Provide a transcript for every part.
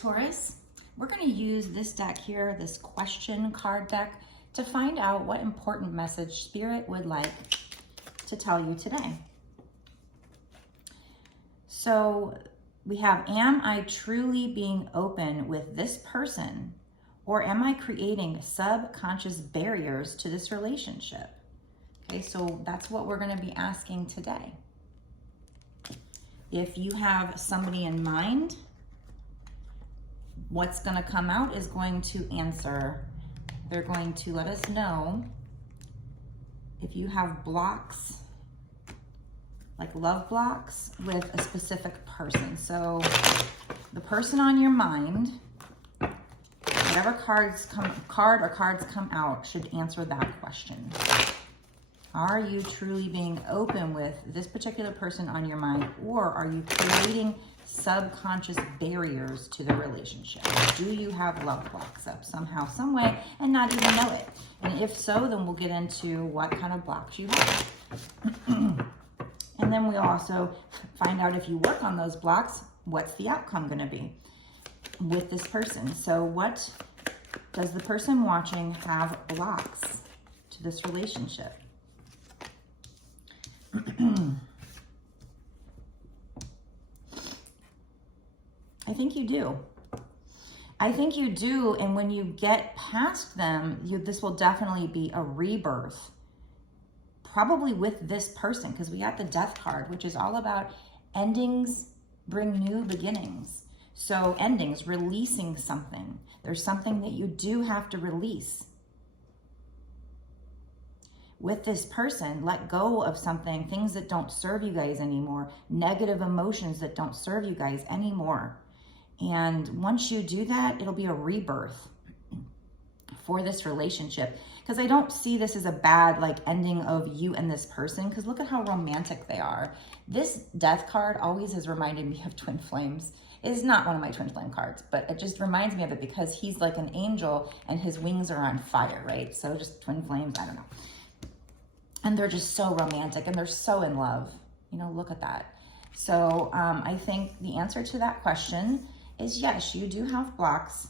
Taurus. We're going to use this deck here, this question card deck, to find out what important message Spirit would like to tell you today. So we have, am I truly being open with this person, or am I creating subconscious barriers to this relationship? Okay, so that's what we're going to be asking today. If you have somebody in mind, what's going to come out is going to answer. They're going to let us know if you have blocks, like love blocks, with a specific person. So the person on your mind, whatever card or cards come out, should answer that question. Are you truly being open with this particular person on your mind, or are you creating subconscious barriers to the relationship? Do you have love blocks up somehow, some way, and not even know it? And if so, then we'll get into what kind of blocks you have. And then we'll also find out, if you work on those blocks, what's the outcome going to be with this person. So what does the person watching have blocks to this relationship? I think you do. I think you do, and when you get past them, this will definitely be a rebirth, probably with this person, because we got the Death card, which is all about endings bring new beginnings. So endings, releasing something. There's something that you do have to release. With this person, let go of something, things that don't serve you guys anymore, negative emotions that don't serve you guys anymore. And once you do that, it'll be a rebirth for this relationship. Because I don't see this as a bad ending of you and this person, because look at how romantic they are. This Death card always has reminded me of twin flames. It is not one of my twin flame cards, but it just reminds me of it because he's like an angel and his wings are on fire, right? So just twin flames, I don't know. And they're just so romantic and they're so in love. You know, look at that. So I think the answer to that question is yes, you do have blocks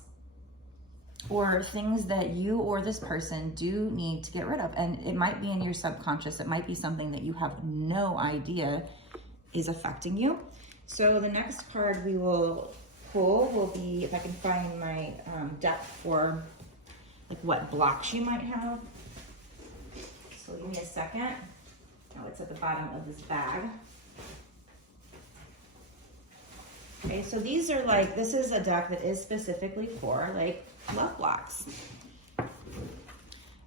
or things that you or this person do need to get rid of. And it might be in your subconscious. It might be something that you have no idea is affecting you. So the next card we will pull will be, if I can find my deck for what blocks you might have. So give me a second. Oh, it's at the bottom of this bag. Okay, so these are this is a deck that is specifically for love blocks.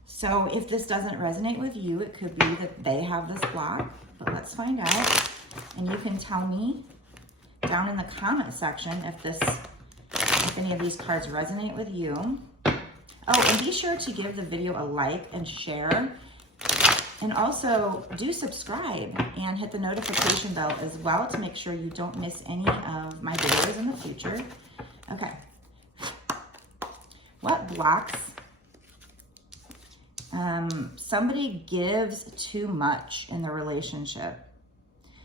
So if this doesn't resonate with you, it could be that they have this block, but let's find out. And you can tell me down in the comment section if any of these cards resonate with you. Oh, and be sure to give the video a like and share. And also do subscribe and hit the notification bell as well to make sure you don't miss any of my videos in the future. Okay. What blocks? Somebody gives too much in the relationship.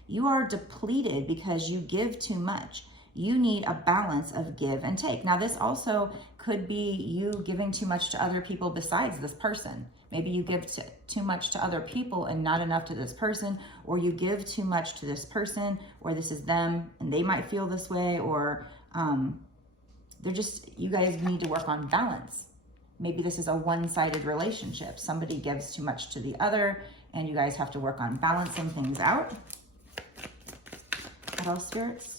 You are depleted because you give too much. You need a balance of give and take. Now, this also could be you giving too much to other people besides this person. Maybe you give too much to other people and not enough to this person, or you give too much to this person, or this is them and they might feel this way, or you guys need to work on balance. Maybe this is a one-sided relationship. Somebody gives too much to the other and you guys have to work on balancing things out. What else, spirits?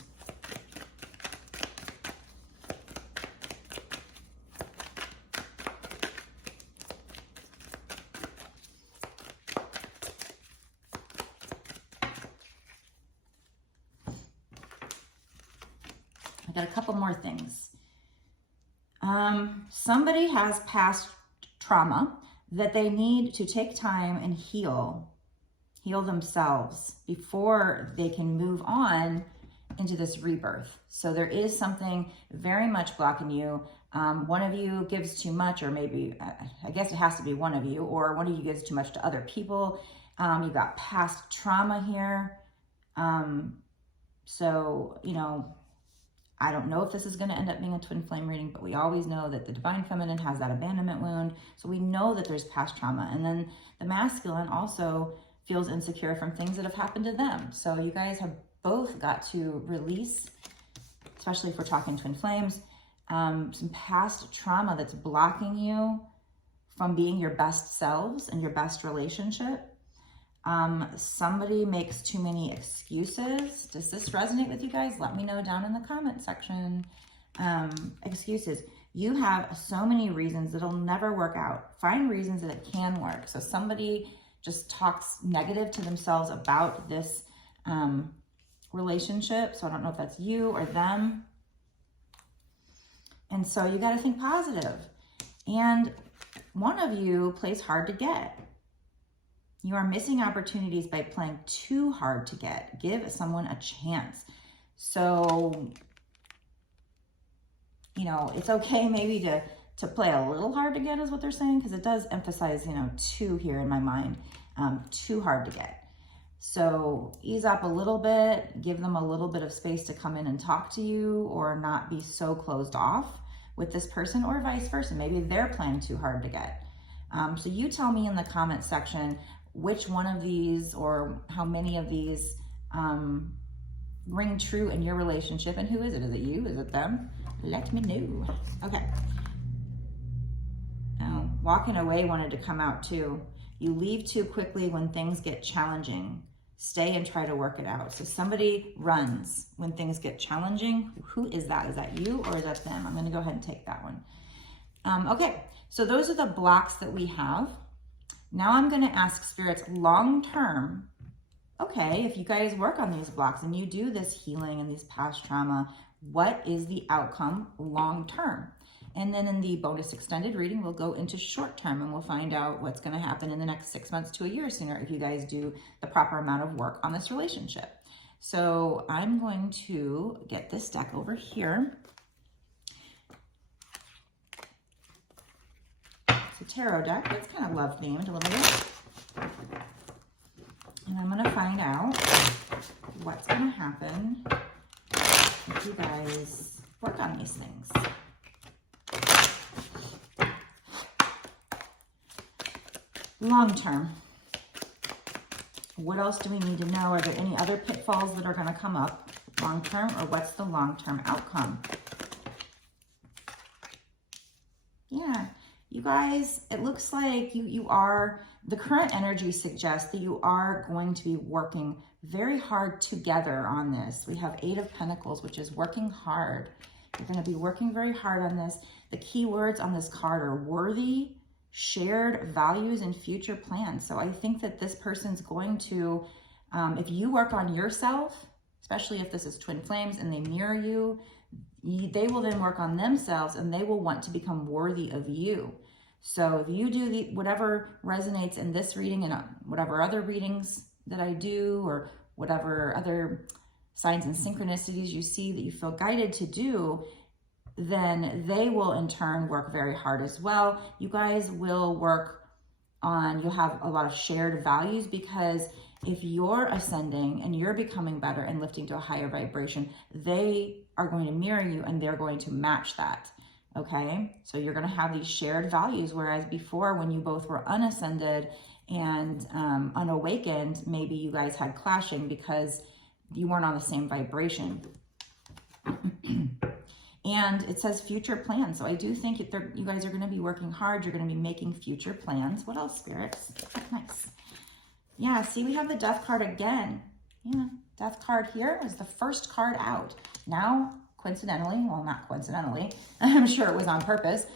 I got a couple more things. Somebody has past trauma that they need to take time and heal themselves before they can move on into this rebirth. So there is something very much blocking you. One of you gives too much, or maybe, I guess it has to be one of you, or one of you gives too much to other people. You've got past trauma here. So, I don't know if this is going to end up being a twin flame reading, but we always know that the divine feminine has that abandonment wound. So we know that there's past trauma. And then the masculine also feels insecure from things that have happened to them. So you guys have both got to release, especially if we're talking twin flames, some past trauma that's blocking you from being your best selves and your best relationship. Somebody makes too many excuses. Does this resonate with you guys? Let me know down in the comment section. Excuses. You have so many reasons that'll never work out. Find reasons that it can work. So somebody just talks negative to themselves about this relationship. So I don't know if that's you or them. And so you got to think positive. And one of you plays hard to get. You are missing opportunities by playing too hard to get. Give someone a chance. So, you know, it's okay maybe to play a little hard to get is what they're saying, because it does emphasize, you know, too here in my mind, too hard to get. So ease up a little bit, give them a little bit of space to come in and talk to you, or not be so closed off with this person, or vice versa. Maybe they're playing too hard to get. So you tell me in the comment section which one of these or how many of these ring true in your relationship, and who is it? Is it you? Is it them? Let me know. Okay. Now, walking away wanted to come out too. You leave too quickly when things get challenging. Stay and try to work it out. So somebody runs when things get challenging. Who is that? Is that you or is that them? I'm going to go ahead and take that one. Okay, so those are the blocks that we have. Now I'm going to ask spirits long term. Okay, if you guys work on these blocks and you do this healing and these past trauma, what is the outcome long term? And then in the bonus extended reading, we'll go into short term and we'll find out what's going to happen in the next 6 months to a year sooner if you guys do the proper amount of work on this relationship. So I'm going to get this deck over here. It's a tarot deck. It's kind of love themed a little bit. And I'm going to find out what's going to happen if you guys work on these things. Long term. What else do we need to know? Are there any other pitfalls that are going to come up long term, or what's the long term outcome? Yeah, you guys, it looks like you are, the current energy suggests that you are going to be working very hard together on this. We have 8 of Pentacles, which is working hard. You're going to be working very hard on this. The key words on this card are worthy, shared values, and future plans. So I think that this person's going to, if you work on yourself, especially if this is twin flames and they mirror you, they will then work on themselves and they will want to become worthy of you. So if you do whatever resonates in this reading and whatever other readings that I do, or whatever other signs and synchronicities you see that you feel guided to do, then they will in turn work very hard as well. You guys will work on, you'll have a lot of shared values, because if you're ascending and you're becoming better and lifting to a higher vibration, they are going to mirror you and they're going to match that. Okay, so you're going to have these shared values, whereas before when you both were unascended and unawakened, maybe you guys had clashing because you weren't on the same vibration. And it says future plans. So I do think you guys are going to be working hard. You're going to be making future plans. What else, spirits? Nice. Yeah, see, we have the Death card again. Yeah, Death card here was the first card out. Now, coincidentally, well, not coincidentally, I'm sure it was on purpose,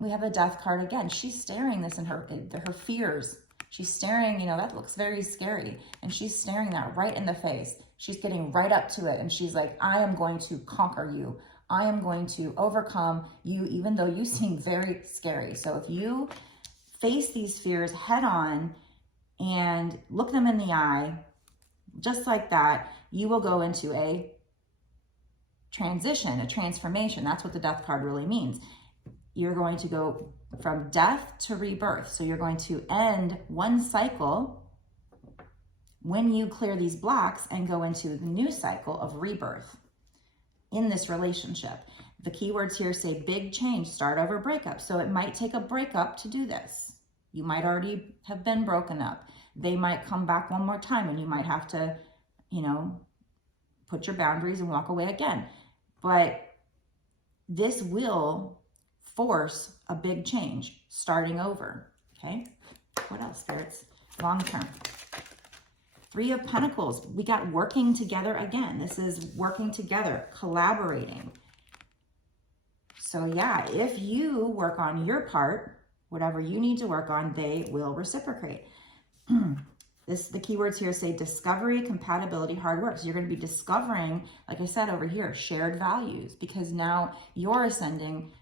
we have the Death card again. She's staring this in her fears. She's staring, you know, that looks very scary. And she's staring that right in the face. She's getting right up to it. And she's like, I am going to conquer you. I am going to overcome you, even though you seem very scary. So if you face these fears head on and look them in the eye, just like that, you will go into a transition, a transformation. That's what the Death card really means. You're going to go from death to rebirth. So you're going to end one cycle when you clear these blocks and go into the new cycle of rebirth. in this relationship. The keywords here say big change, start over, breakup. So it might take a breakup to do this. You might already have been broken up. They might come back one more time and you might have to, you know, put your boundaries and walk away again. But this will force a big change, starting over, okay? What else, spirits? Long term. 3 of Pentacles. We got working together again. This is working together, collaborating. So yeah, if you work on your part, whatever you need to work on, they will reciprocate. The keywords here say discovery, compatibility, hard work. So you're going to be discovering, like I said over here, shared values, because now you're ascending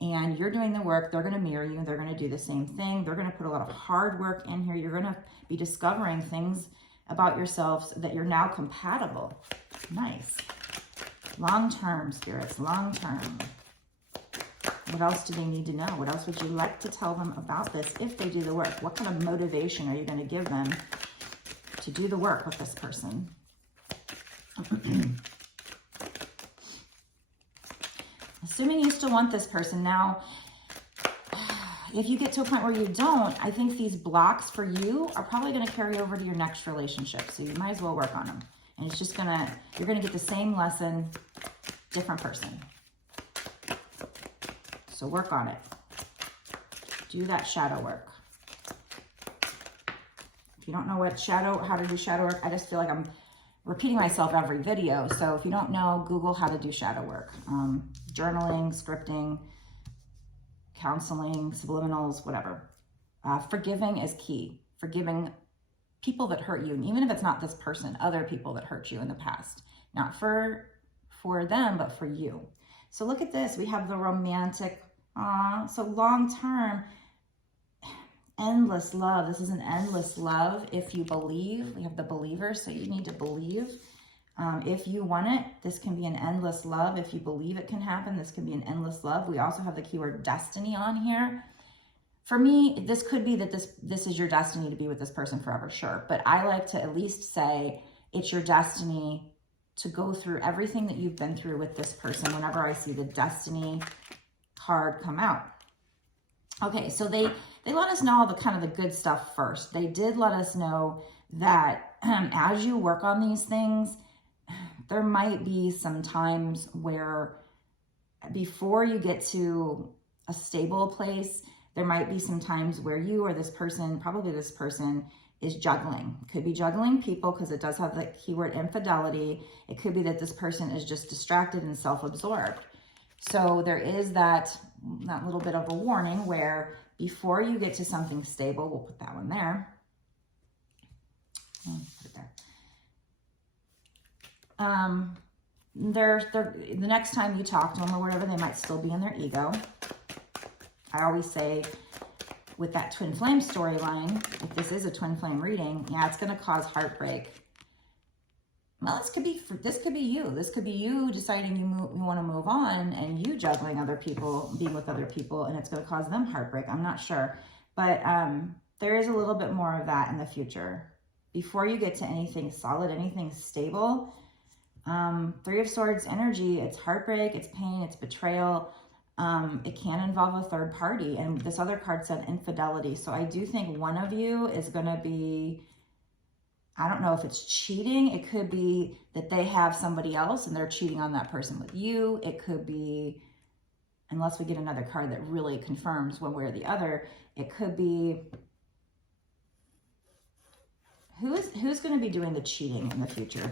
and you're doing the work. They're going to mirror you. They're going to do the same thing. They're going to put a lot of hard work in here. You're going to be discovering things about yourselves that you're now compatible. Nice. Long-term, spirits, long-term. What else do they need to know? What else would you like to tell them about this if they do the work? What kind of motivation are you going to give them to do the work with this person? Assuming you still want this person. Now, if you get to a point where you don't, I think these blocks for you are probably going to carry over to your next relationship. So you might as well work on them. And it's just going to, you're going to get the same lesson, different person. So work on it. Do that shadow work. If you don't know how to do shadow work, I just feel like I'm repeating myself every video. So if you don't know, Google how to do shadow work. Journaling, scripting, counseling, subliminals, whatever. Forgiving is key. Forgiving people that hurt you. And even if it's not this person, other people that hurt you in the past. Not for them, but for you. So look at this. We have the romantic. So long term, endless love. This is an endless love if you believe. We have the believer, so you need to believe. If you want it, this can be an endless love. If you believe it can happen, this can be an endless love. We also have the keyword destiny on here. For me, this could be that this is your destiny to be with this person forever, sure. But I like to at least say it's your destiny to go through everything that you've been through with this person whenever I see the destiny card come out. Okay, so they let us know the kind of the good stuff first. They did let us know that as you work on these things, there might be some times where before you get to a stable place, there might be some times where you or this person, probably this person, is juggling. It could be juggling people because it does have the keyword infidelity. It could be that this person is just distracted and self-absorbed. So there is that little bit of a warning where before you get to something stable, we'll put that one there. Put it there. The next time you talk to them or whatever, they might still be in their ego. I always say with that twin flame storyline, if this is a twin flame reading, yeah, it's going to cause heartbreak. Well, this could be you. This could be you deciding you want to move on and you juggling other people, being with other people, and it's going to cause them heartbreak. I'm not sure. But there is a little bit more of that in the future. Before you get to anything solid, anything stable, 3 of Swords energy, it's heartbreak, it's pain, it's betrayal. It can involve a third party. And this other card said infidelity. So I do think one of you is going to be, I don't know if it's cheating. It could be that they have somebody else and they're cheating on that person with you. It could be, unless we get another card that really confirms one way or the other, it could be, who's going to be doing the cheating in the future?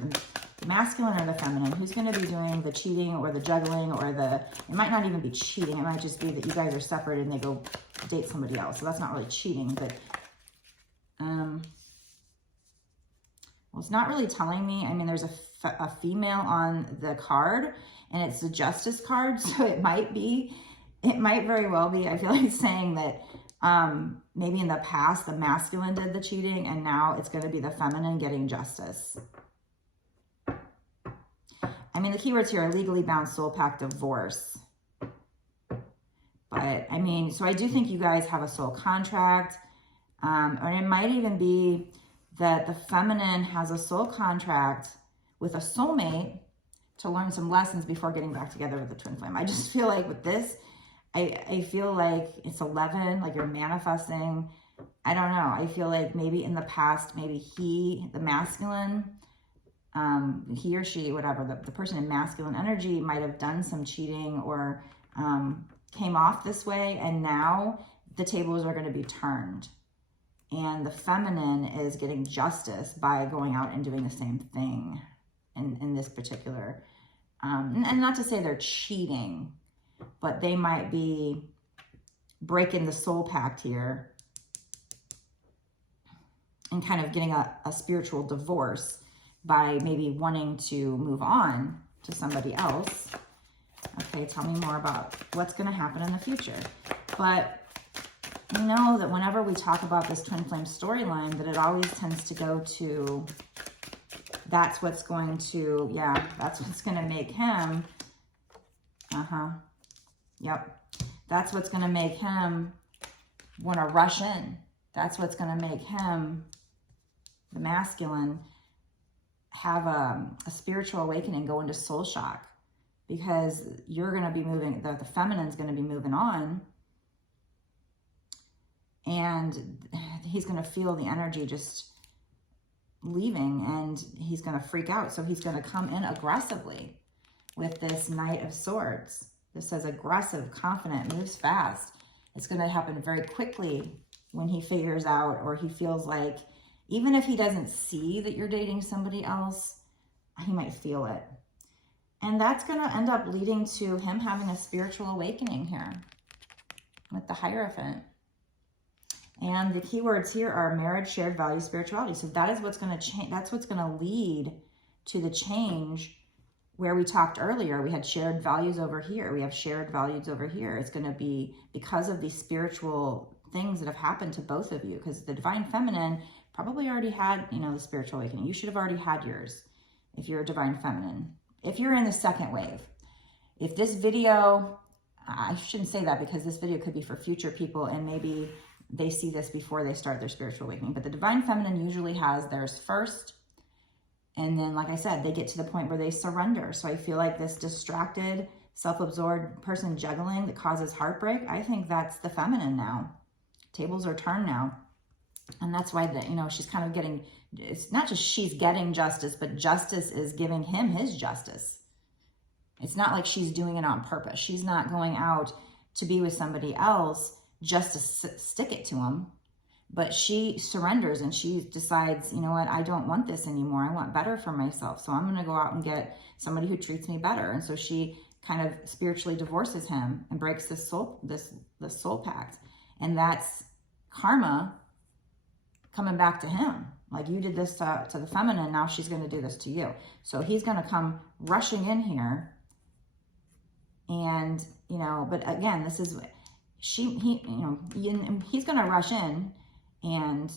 The masculine or the feminine? Who's going to be doing the cheating or the juggling or it might not even be cheating. It might just be that you guys are separate and they go date somebody else. So that's not really cheating, but, well, it's not really telling me. I mean, there's a female on the card and it's the Justice card. So it might very well be, I feel like saying that maybe in the past, the masculine did the cheating and now it's going to be the feminine getting justice. I mean, the keywords here are legally bound, soul pact, divorce. But I mean, so I do think you guys have a soul contract. Or it might even be that the feminine has a soul contract with a soulmate to learn some lessons before getting back together with the twin flame. I just feel like with this, I feel like it's 11, like you're manifesting. I don't know. I feel like maybe in the past, maybe he, the masculine, he or she, whatever, the person in masculine energy might have done some cheating or came off this way. And now the tables are going to be turned. And the feminine is getting justice by going out and doing the same thing in this particular, and not to say they're cheating, but they might be breaking the soul pact here and kind of getting a spiritual divorce by maybe wanting to move on to somebody else. Okay, tell me more about what's going to happen in the future. But you know that whenever we talk about this twin flame storyline, that it always tends to go to, that's what's going to, that's what's going to make him, yep. That's what's going to make him want to rush in. That's what's going to make him, the masculine, have a spiritual awakening, go into soul shock, because you're going to be moving, the feminine's going to be moving on, and he's going to feel the energy just leaving, and he's going to freak out. So he's going to come in aggressively with this Knight of Swords. This says aggressive, confident, moves fast. It's going to happen very quickly when he figures out, or he feels like, even if he doesn't see that you're dating somebody else, he might feel it. And that's going to end up leading to him having a spiritual awakening here with the Hierophant. And the keywords here are marriage, shared value, spirituality. So that is what's going to change. That's what's going to lead to the change where we talked earlier. We had shared values over here. We have shared values over here. It's going to be because of these spiritual things that have happened to both of you, because the Divine Feminine probably already had, the spiritual awakening. You should have already had yours if you're a Divine Feminine. If you're in the second wave, if this video, I shouldn't say that because this video could be for future people and maybe they see this before they start their spiritual awakening. But the Divine Feminine usually has theirs first. And then, like I said, they get to the point where they surrender. So I feel like this distracted, self-absorbed person juggling that causes heartbreak, I think that's the feminine now. Tables are turned now. And that's why, she's kind of getting, it's not just she's getting justice, but justice is giving him his justice. It's not like she's doing it on purpose. She's not going out to be with somebody else just to stick it to him, but she surrenders and she decides, you know what, I don't want this anymore. I want better for myself. So I'm going to go out and get somebody who treats me better. And so she kind of spiritually divorces him and breaks this soul pact. And that's karma coming back to him. Like, you did this to the feminine, now she's going to do this to you. So he's going to come rushing in here. And, but again, this is, he's going to rush in, and,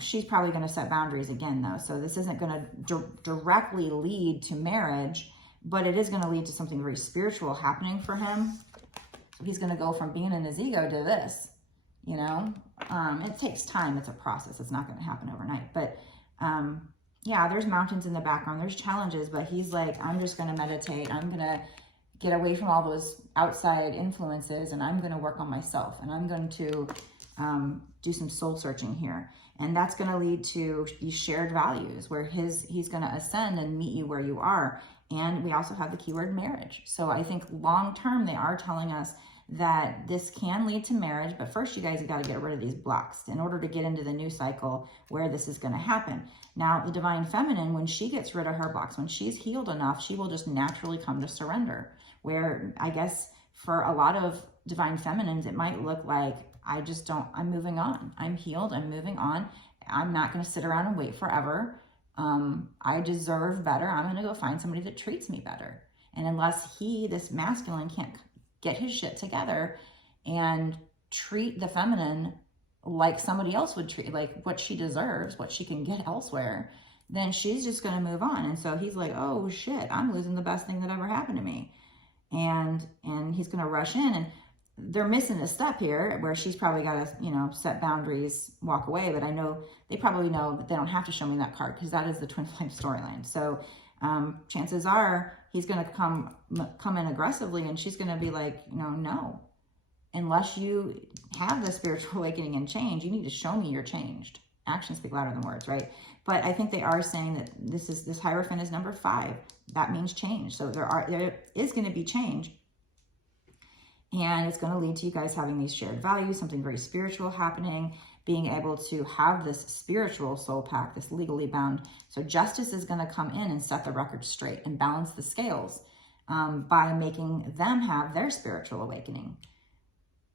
she's probably going to set boundaries again, though. So this isn't going to directly lead to marriage, but it is going to lead to something very spiritual happening for him. So he's going to go from being in his ego to this, it takes time. It's a process. It's not going to happen overnight, but, there's mountains in the background. There's challenges, but he's like, I'm just going to meditate. I'm going to get away from all those outside influences, and I'm going to work on myself, and I'm going to do some soul searching here. And that's going to lead to these shared values where he's going to ascend and meet you where you are. And we also have the keyword marriage. So I think long term, they are telling us that this can lead to marriage, but first you guys have got to get rid of these blocks in order to get into the new cycle where this is going to happen. Now, the Divine Feminine, when she gets rid of her blocks, when she's healed enough, she will just naturally come to surrender. Where I guess for a lot of Divine Feminines, it might look like, I'm moving on. I'm healed. I'm moving on. I'm not going to sit around and wait forever. I deserve better. I'm going to go find somebody that treats me better. And unless this masculine can't get his shit together and treat the feminine like somebody else would treat, like what she deserves, what she can get elsewhere, then she's just going to move on. And so he's like, oh shit, I'm losing the best thing that ever happened to me. And he's going to rush in, and they're missing a step here where she's probably got to, set boundaries, walk away. But I know they probably know that they don't have to show me that card because that is the twin flame storyline. So chances are he's going to come in aggressively, and she's going to be like, no, unless you have the spiritual awakening and change, you need to show me you're changed. Actions speak louder than words, right? But I think they are saying that this Hierophant is number 5. That means change. So there is going to be change. And it's going to lead to you guys having these shared values, something very spiritual happening, being able to have this spiritual soul pact, this legally bound. So justice is going to come in and set the record straight and balance the scales by making them have their spiritual awakening.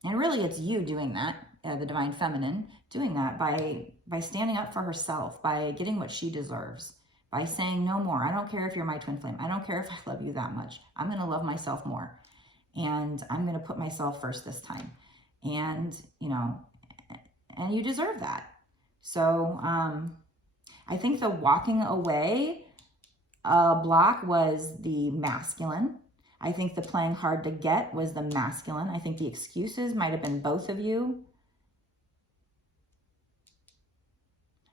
And really it's you doing that, the divine feminine, doing that by standing up for herself, by getting what she deserves, by saying no more. I don't care if you're my twin flame. I don't care if I love you that much. I'm going to love myself more. And I'm going to put myself first this time. And, and you deserve that. So I think the walking away block was the masculine. I think the playing hard to get was the masculine. I think the excuses might have been both of you.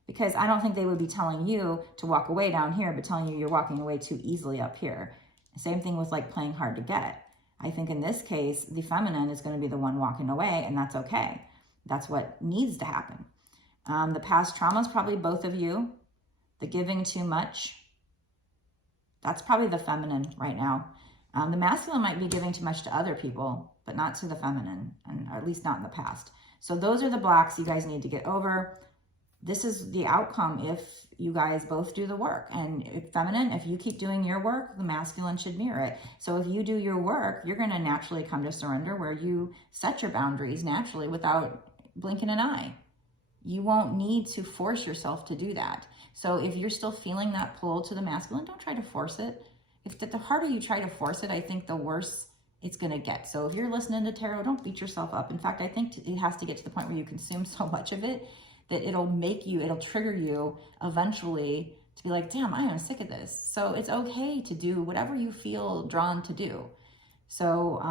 Because I don't think they would be telling you to walk away down here, but telling you you're walking away too easily up here. Same thing with like playing hard to get. I think in this case, the feminine is going to be the one walking away, and that's okay. That's what needs to happen. The past trauma is probably both of you. The giving too much, that's probably the feminine right now. The masculine might be giving too much to other people, but not to the feminine, and or at least not in the past. So those are the blocks you guys need to get over. This is the outcome if you guys both do the work. And if feminine, if you keep doing your work, the masculine should mirror it. So if you do your work, you're going to naturally come to surrender where you set your boundaries naturally without blinking an eye. You won't need to force yourself to do that. So if you're still feeling that pull to the masculine, don't try to force it. If the harder you try to force it, I think the worse it's going to get. So if you're listening to tarot, don't beat yourself up. In fact, I think it has to get to the point where you consume so much of it that it'll trigger you eventually to be like, damn, I am sick of this. So it's okay to do whatever you feel drawn to do. So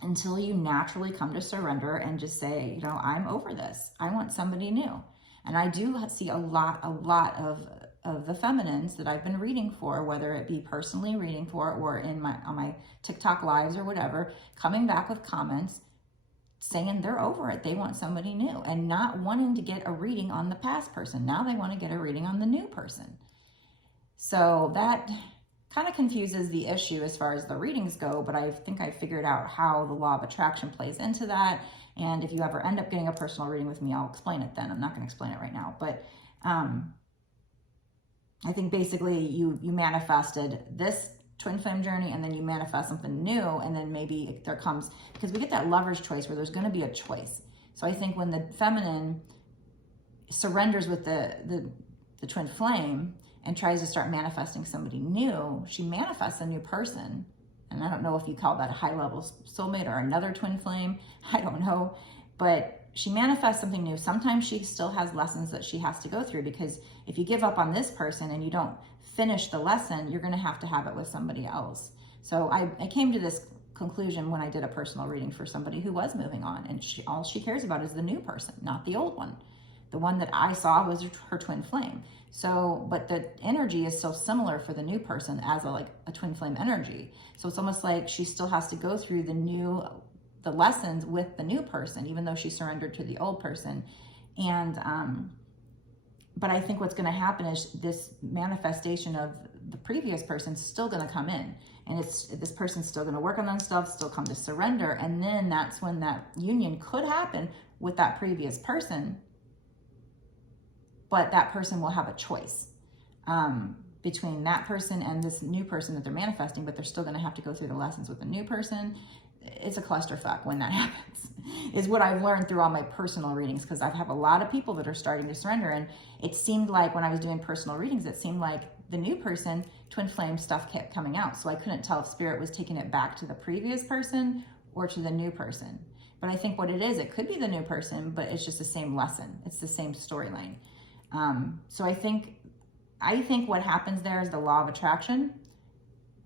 until you naturally come to surrender and just say, I'm over this. I want somebody new. And I do see a lot of the feminines that I've been reading for, whether it be personally reading for or on my TikTok lives or whatever, coming back with comments saying they're over it. They want somebody new and not wanting to get a reading on the past person. Now they want to get a reading on the new person. So that kind of confuses the issue as far as the readings go, but I think I figured out how the law of attraction plays into that. And if you ever end up getting a personal reading with me, I'll explain it then. I'm not going to explain it right now, but I think basically you manifested this twin flame journey, and then you manifest something new, and then maybe there comes, because we get that lover's choice where there's going to be a choice. So I think when the feminine surrenders with the twin flame and tries to start manifesting somebody new, she manifests a new person. And I don't know if you call that a high level soulmate or another twin flame. I don't know, but she manifests something new. Sometimes she still has lessons that she has to go through, because if you give up on this person and you don't finish the lesson, you're going to have it with somebody else. So I came to this conclusion when I did a personal reading for somebody who was moving on, and all she cares about is the new person, not the old one. The one that I saw was her twin flame. So, but the energy is still similar for the new person as a twin flame energy. So it's almost like she still has to go through the lessons with the new person, even though she surrendered to the old person. And, but I think what's going to happen is this manifestation of the previous person is still going to come in, and this person's still going to work on themselves, still come to surrender. And then that's when that union could happen with that previous person. But that person will have a choice between that person and this new person that they're manifesting, but they're still going to have to go through the lessons with the new person. It's a clusterfuck when that happens, is what I've learned through all my personal readings, because I have a lot of people that are starting to surrender. And it seemed like when I was doing personal readings, it seemed like the new person, twin flame stuff kept coming out. So I couldn't tell if spirit was taking it back to the previous person or to the new person. But I think what it is, it could be the new person, but it's just the same lesson. It's the same storyline. So I think what happens there is the law of attraction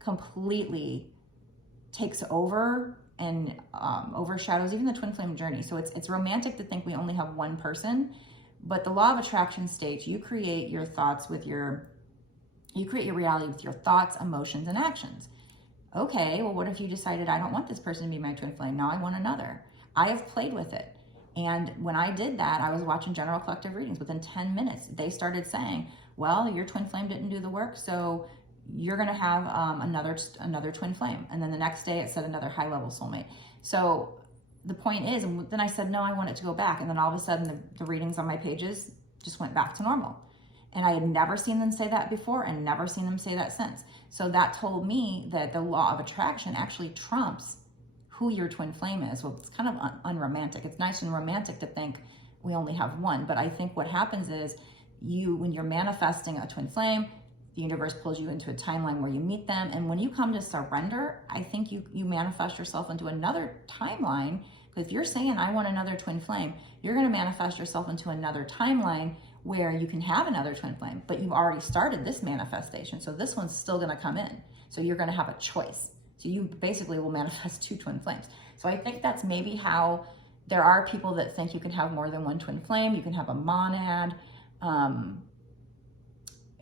completely takes over and overshadows even the twin flame journey. So it's romantic to think we only have one person, but the law of attraction states you create your thoughts with your You create your reality with your thoughts, emotions, and actions. Okay, well, what if you decided, I don't want this person to be my twin flame, now I want another? I have played with it. And when I did that, I was watching general collective readings. Within 10 minutes, they started saying, well, your twin flame didn't do the work, so you're going to have another twin flame. And then the next day it said another high level soulmate. So the point is, and then I said, no, I want it to go back. And then all of a sudden the readings on my pages just went back to normal. And I had never seen them say that before and never seen them say that since. So that told me that the law of attraction actually trumps who your twin flame is. Well, it's kind of unromantic. It's nice and romantic to think we only have one. But I think what happens is when you're manifesting a twin flame, the universe pulls you into a timeline where you meet them. And when you come to surrender, I think you manifest yourself into another timeline. Because if you're saying, I want another twin flame, you're going to manifest yourself into another timeline where you can have another twin flame, but you've already started this manifestation. So this one's still going to come in. So you're going to have a choice. So you basically will manifest 2 twin flames. So I think that's maybe how there are people that think you can have more than one twin flame. You can have a monad,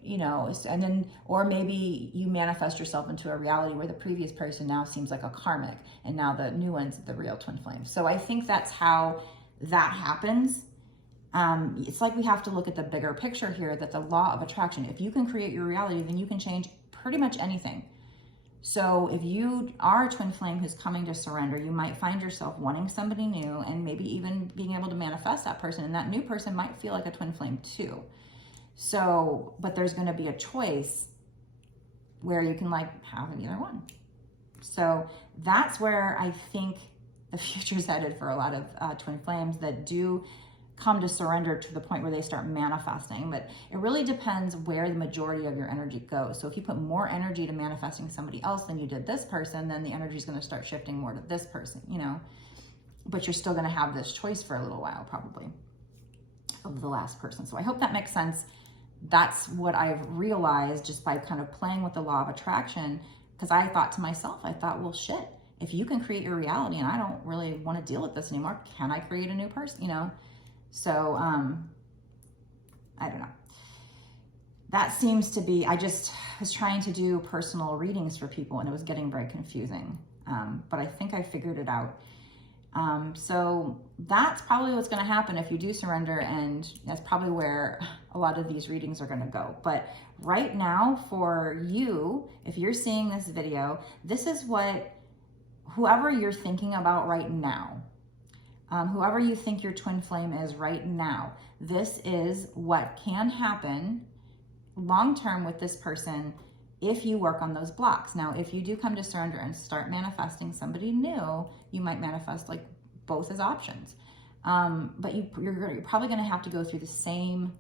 you know, and then, or maybe you manifest yourself into a reality where the previous person now seems like a karmic and now the new one's the real twin flame. So I think that's how that happens. It's like we have to look at the bigger picture here, that the law of attraction, if you can create your reality, then you can change pretty much anything. So if you are a twin flame who's coming to surrender, you might find yourself wanting somebody new and maybe even being able to manifest that person. And that new person might feel like a twin flame too. So, but there's going to be a choice where you can like have either one. So that's where I think the future's headed for a lot of twin flames that do come to surrender to the point where they start manifesting. But it really depends where the majority of your energy goes. So if you put more energy to manifesting somebody else than you did this person, then the energy is going to start shifting more to this person, you know. But you're still going to have this choice for a little while, probably, of the last person. So I hope that makes sense. That's what I've realized just by kind of playing with the law of attraction, because I thought to myself, well, shit, if you can create your reality and I don't really want to deal with this anymore, can I create a new person, you know? So, I don't know. That seems to be, I just was trying to do personal readings for people and it was getting very confusing. But I think I figured it out. So that's probably what's going to happen if you do surrender, and that's probably where a lot of these readings are going to go. But right now for you, if you're seeing this video, this is what, whoever you're thinking about right now, whoever you think your twin flame is right now, this is what can happen long-term with this person if you work on those blocks. Now, if you do come to surrender and start manifesting somebody new, you might manifest like both as options. But you're probably going to have to go through the same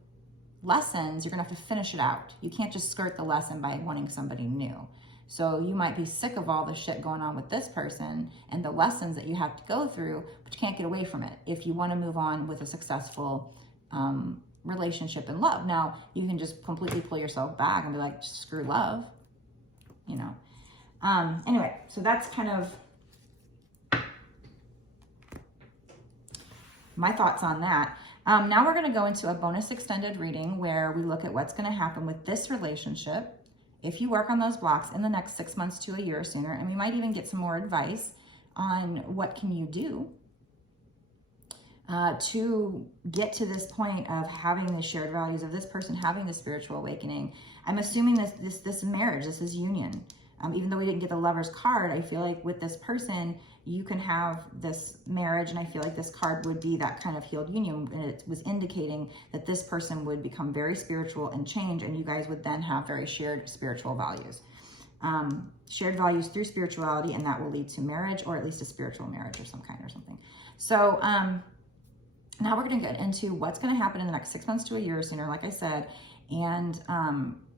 lessons. You're going to have to finish it out. You can't just skirt the lesson by wanting somebody new. So you might be sick of all the shit going on with this person and the lessons that you have to go through, but you can't get away from it if you want to move on with a successful relationship and love. Now, you can just completely pull yourself back and be like, screw love, you know. Anyway, so that's kind of my thoughts on that. Now we're going to go into a bonus extended reading where we look at what's going to happen with this relationship if you work on those blocks in the next 6 months to a year or sooner. And we might even get some more advice on what can you do to get to this point of having the shared values of this person, having the spiritual awakening. I'm assuming this marriage, this is union. Even though we didn't get the Lover's card, I feel like with this person, you can have this marriage, and I feel like this card would be that kind of healed union, and it was indicating that this person would become very spiritual and change, and you guys would then have very shared spiritual values. Shared values through spirituality, and that will lead to marriage, or at least a spiritual marriage of some kind or something. So now we're going to get into what's going to happen in the next 6 months to a year or sooner, like I said, and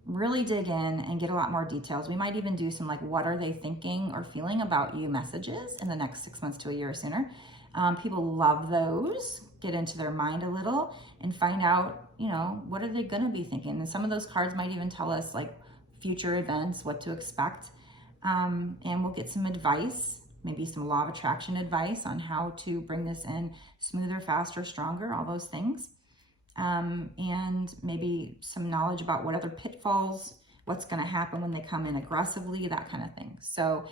really dig in and get a lot more details. We might even do some like, what are they thinking or feeling about you messages in the next 6 months to a year or sooner. People love those. Get into their mind a little and find out, you know, what are they going to be thinking? And some of those cards might even tell us like future events, what to expect. And we'll get some advice, maybe some law of attraction advice on how to bring this in smoother, faster, stronger, all those things. And maybe some knowledge about what other pitfalls what's going to happen when they come in aggressively, that kind of thing. So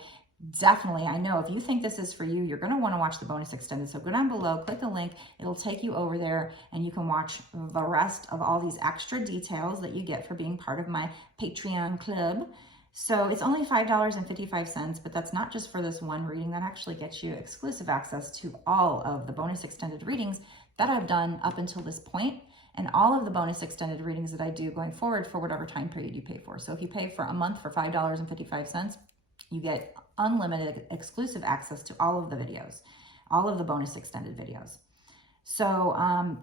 definitely, I know if you think this is for you, you're going to want to watch the bonus extended. So go down below, click the link. It'll take you over there and you can watch the rest of all these extra details that you get for being part of my Patreon club. So it's only $5.55, but that's not just for this one reading. That actually gets you exclusive access to all of the bonus extended readings that I've done up until this point, and all of the bonus extended readings that I do going forward for whatever time period you pay for. So if you pay for a month for $5.55, you get unlimited exclusive access to all of the videos, all of the bonus extended videos. So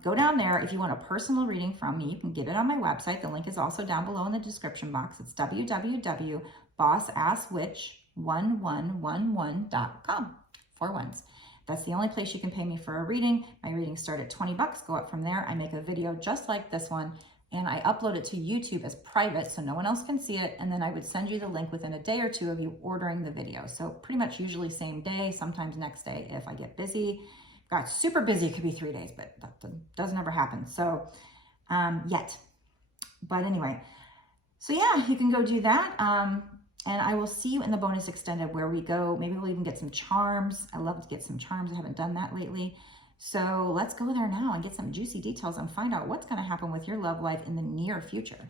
go down there. If you want a personal reading from me, you can get it on my website. The link is also down below in the description box. It's www.bossasswitch1111.com. 4 ones. That's the only place you can pay me for a reading. My readings start at 20 bucks, go up from there. I make a video just like this one, and I upload it to YouTube as private so no one else can see it. And then I would send you the link within a day or two of you ordering the video. So pretty much usually same day, sometimes next day if I get busy. Got super busy, it could be 3 days, but that doesn't ever happen. So yet. But anyway, so yeah, you can go do that. And I will see you in the bonus extended where we go. Maybe we'll even get some charms. I love to get some charms. I haven't done that lately. So let's go there now and get some juicy details and find out what's going to happen with your love life in the near future.